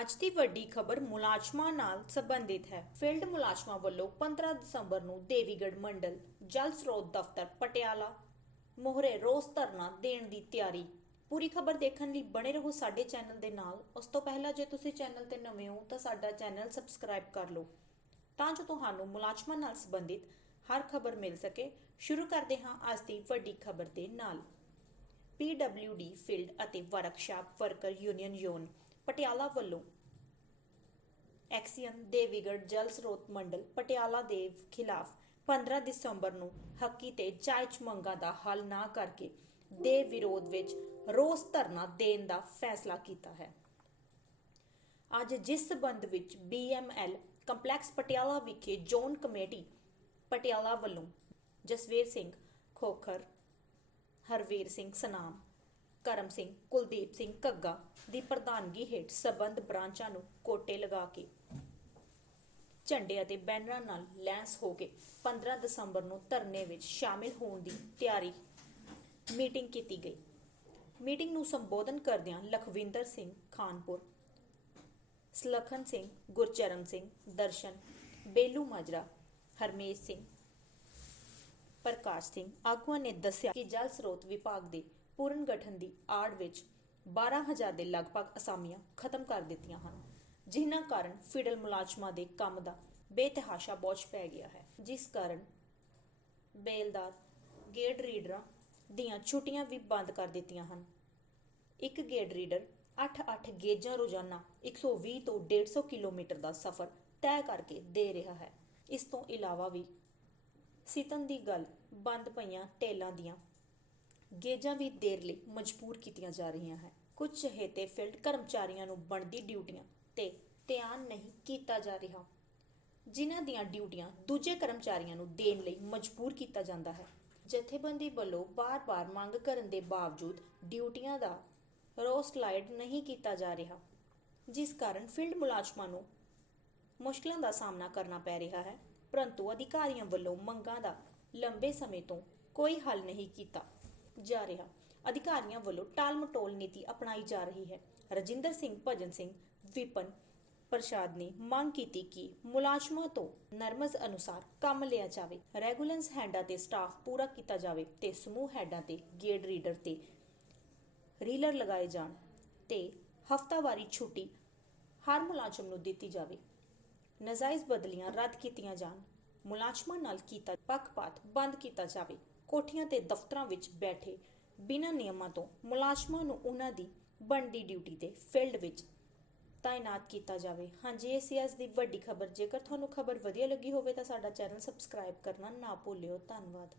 ਅੱਜ ਦੀ ਵੱਡੀ ਖਬਰ ਮੁਲਾਜ਼ਮਾਂ ਨਾਲ ਸੰਬੰਧਿਤ ਹੈ। ਫੀਲਡ ਮੁਲਾਜ਼ਮਾਂ ਵੱਲੋਂ 15 ਦਸੰਬਰ ਨੂੰ ਦੇਵੀਗੜ੍ਹ ਮੰਡਲ ਜਲ ਸਰੋਤ ਦਫ਼ਤਰ ਪਟਿਆਲਾ ਮੋਹਰੇ ਰੋਸ ਧਰਨਾ ਦੇਣ ਦੀ ਤਿਆਰੀ। ਪੂਰੀ ਖਬਰ ਦੇਖਣ ਲਈ ਬਣੇ ਰਹੋ ਸਾਡੇ ਚੈਨਲ ਦੇ ਨਾਲ। ਉਸ ਤੋਂ ਪਹਿਲਾਂ ਜੇ ਤੁਸੀਂ ਚੈਨਲ ਤੇ ਨਵੇਂ ਹੋ ਤਾਂ ਸਾਡਾ ਚੈਨਲ ਸਬਸਕ੍ਰਾਈਬ ਕਰ ਲਓ। ਤਾਂ ਜੋ ਤੁਹਾਨੂੰ ਮੁਲਾਜ਼ਮਾਂ ਨਾਲ ਸੰਬੰਧਿਤ ਹਰ ਖਬਰ ਮਿਲ ਸਕੇ। ਸ਼ੁਰੂ ਕਰਦੇ ਹਾਂ ਅੱਜ ਦੀ ਵੱਡੀ ਖਬਰ ਦੇ ਨਾਲ। PWD ਫੀਲਡ ਅਤੇ ਵਰਕਸ਼ਾਪ ਵਰਕਰ ਯੂਨੀਅਨ ਯੋਨ ਪਟਿਆਲਾ ਵੱਲੋਂ ਐਕਸੀਅਨ ਦੇਵੀਗੜ੍ਹ ਜਲ ਸਰੋਤ ਮੰਡਲ ਪਟਿਆਲਾ ਦੇ ਖਿਲਾਫ 15 ਦਸੰਬਰ ਨੂੰ ਹੱਕੀ ਤੇ ਜਾਇਜ਼ ਮੰਗਾਂ ਦਾ ਹੱਲ ਨਾ ਕਰਕੇ ਦੇ ਵਿਰੋਧ ਵਿੱਚ ਰੋਸ ਧਰਨਾ ਦੇਣ ਦਾ ਫੈਸਲਾ ਕੀਤਾ ਹੈ। ਅੱਜ ਜਿਸ ਸਬੰਧ ਵਿੱਚ BML ਕੰਪਲੈਕਸ ਪਟਿਆਲਾ ਵਿਖੇ ਜ਼ੋਨ ਕਮੇਟੀ ਪਟਿਆਲਾ ਵੱਲੋਂ ਜਸਵੀਰ ਸਿੰਘ ਖੋਖਰ, ਹਰਵੀਰ ਸਿੰਘ ਸਨਾਮ ਕਰਮ ਸਿੰਘ, ਕੁਲਦੀਪ ਸਿੰਘ ਘੱਗਾ ਦੀ ਪ੍ਰਧਾਨਗੀ ਹੇਠ ਸਬੰਧ ਬ੍ਰਾਂਚਾਂ ਨੂੰ ਕੋਟੇ ਲਗਾ ਕੇ ਝੰਡੇ ਅਤੇ ਬੈਨਰਾਂ ਨਾਲ ਲੈਂਸ ਹੋ ਕੇ 15 ਦਸੰਬਰ ਨੂੰ ਧਰਨੇ ਵਿੱਚ ਸ਼ਾਮਿਲ ਹੋਣ ਦੀ ਤਿਆਰੀ ਮੀਟਿੰਗ ਕੀਤੀ ਗਈ। ਮੀਟਿੰਗ ਨੂੰ ਸੰਬੋਧਨ ਕਰਦਿਆਂ ਲਖਵਿੰਦਰ ਸਿੰਘ ਖਾਨਪੁਰ ਸਲਖਨ ਸਿੰਘ, ਗੁਰਚਰਨ ਸਿੰਘ, ਦਰਸ਼ਨ, ਬੇਲੂ ਮਾਜਰਾ, ਹਰਮੇਸ਼ ਸਿੰਘ, ਪ੍ਰਕਾਸ਼ ਸਿੰਘ ਆਗੂਆਂ ਨੇ ਦੱਸਿਆ ਕਿ ਜਲ ਸਰੋਤ ਵਿਭਾਗ ਦੇ ਪੂਰਨ ਗਠਨ ਦੀ ਆੜ ਵਿੱਚ 12000 ਦੇ ਲਗਭਗ ਅਸਾਮੀਆਂ ਖਤਮ ਕਰ ਦਿੱਤੀਆਂ ਹਨ, ਜਿਨ੍ਹਾਂ ਕਾਰਨ ਫਿਡਲ ਮੁਲਾਜ਼ਮਾਂ ਦੇ ਕੰਮ ਦਾ ਬੇਤਹਾਸ਼ਾ ਬੋਝ ਪੈ ਗਿਆ ਹੈ। ਜਿਸ ਕਾਰਨ ਬੇਲਦਾਰ, ਗੇਟ ਰੀਡਰਾਂ ਦੀਆਂ ਛੁੱਟੀਆਂ ਵੀ ਬੰਦ ਕਰ ਦਿੱਤੀਆਂ ਹਨ। ਇੱਕ ਗੇਟ ਰੀਡਰ 8-8 ਗੇਜਾਂ ਰੋਜ਼ਾਨਾ 120 ਤੋਂ 150 ਕਿਲੋਮੀਟਰ ਦਾ ਸਫ਼ਰ ਤੈਅ ਕਰਕੇ ਦੇ ਰਿਹਾ ਹੈ। ਇਸ ਤੋਂ ਇਲਾਵਾ ਵੀ ਸਿਤਨ ਦੀ ਗੱਲ ਬੰਦ ਪਈਆਂ ਟੇਲਾਂ ਦੀਆਂ ਗੇਜਾਂ ਵੀ ਦੇਰ ਲਈ ਮਜਬੂਰ ਕੀਤੀਆਂ ਜਾ ਰਹੀਆਂ ਹੈ। ਕੁਝ ਚਹੇਤੇ ਫੀਲਡ ਕਰਮਚਾਰੀਆਂ ਨੂੰ ਬਣਦੀ ਡਿਊਟੀਆਂ ਤੇ ਧਿਆਨ ਨਹੀਂ ਕੀਤਾ ਜਾ ਰਿਹਾ। ਜਿਨ੍ਹਾਂ ਦੀਆਂ ਡਿਊਟੀਆਂ ਦੂਜੇ ਕਰਮਚਾਰੀਆਂ ਨੂੰ ਦੇਣ ਲਈ ਮਜਬੂਰ ਕੀਤਾ ਜਾਂਦਾ ਹੈ। ਜਥੇਬੰਦੀ ਵੱਲੋਂ ਬਾਰ-ਬਾਰ ਮੰਗ ਕਰਨ ਦੇ ਬਾਵਜੂਦ ਡਿਊਟੀਆਂ ਦਾ ਰੋਸ ਸਲਾਈਡ ਨਹੀਂ ਕੀਤਾ ਜਾ ਰਿਹਾ, ਜਿਸ ਕਾਰਨ ਫੀਲਡ ਮੁਲਾਜ਼ਮਾਂ ਨੂੰ ਮੁਸ਼ਕਲਾਂ ਦਾ ਸਾਹਮਣਾ ਕਰਨਾ ਪੈ ਰਿਹਾ ਹੈ। ਪਰੰਤੂ ਅਧਿਕਾਰੀਆਂ ਵੱਲੋਂ ਮੰਗਾਂ ਦਾ ਲੰਬੇ ਸਮੇਂ ਤੋਂ ਕੋਈ ਹੱਲ ਨਹੀਂ ਕੀਤਾ। ਜਾ ਰਿਹਾ। ਅਧਿਕਾਰੀਆਂ ਵੱਲੋਂ ਟਾਲ-ਮਟੋਲ ਨੀਤੀ ਅਪਣਾਈ ਜਾ ਰਹੀ ਹੈ। ਰਜਿੰਦਰ ਸਿੰਘ, ਭਜਨ ਸਿੰਘ, ਵਿਪਨ ਪ੍ਰਸ਼ਾਦ ਨੇ ਮੰਗ ਕੀਤੀ ਕਿ ਮੁਲਾਜ਼ਮਾਂ ਤੋਂ ਨਰਮਜ਼ ਅਨੁਸਾਰ ਕੰਮ ਲਿਆ ਜਾਵੇ। ਰੈਗੂਲੈਂਸ ਹੈਡਾਂ ਤੇ ਸਟਾਫ ਪੂਰਾ ਕੀਤਾ ਜਾਵੇ ਤੇ ਸਮੂਹ ਹੈਡਾਂ ਤੇ ਗੇਟ ਰੀਡਰ ਤੇ ਰੀਲਰ ਲਗਾਏ ਜਾਣ ਤੇ ਹਫਤਾਵਾਰੀ ਛੁੱਟੀ ਹਰ ਮੁਲਾਜ਼ਮ ਨੂੰ ਦਿੱਤੀ ਜਾਵੇ। ਨਜਾਇਜ਼ ਬਦਲੀਆਂ ਰੱਦ ਕੀਤੀਆਂ ਜਾਣ। ਮੁਲਾਜ਼ਮਾਂ ਨਾਲ ਕੀਤਾ ਪੱਖਪਾਤ ਬੰਦ ਕੀਤਾ ਜਾਵੇ। ਕੋਠੀਆਂ ਤੇ ਦਫ਼ਤਰਾਂ ਵਿੱਚ ਬੈਠੇ ਬਿਨਾਂ ਨਿਯਮਾਂ ਤੋਂ ਮੁਲਾਜ਼ਮਾਂ ਨੂੰ ਉਹਨਾਂ ਦੀ ਬਣਦੀ ਡਿਊਟੀ ਤੇ ਫੀਲਡ ਵਿੱਚ ਤਾਇਨਾਤ ਕੀਤਾ ਜਾਵੇ। ਹਾਂਜੀ, ਇਹ ਸੀ ਅੱਜ ਦੀ ਵੱਡੀ ਖਬਰ। ਜੇਕਰ ਤੁਹਾਨੂੰ ਖਬਰ ਵਧੀਆ ਲੱਗੀ ਹੋਵੇ ਤਾਂ ਸਾਡਾ ਚੈਨਲ ਸਬਸਕ੍ਰਾਈਬ ਕਰਨਾ ਨਾ ਭੁੱਲਿਓ। ਧੰਨਵਾਦ।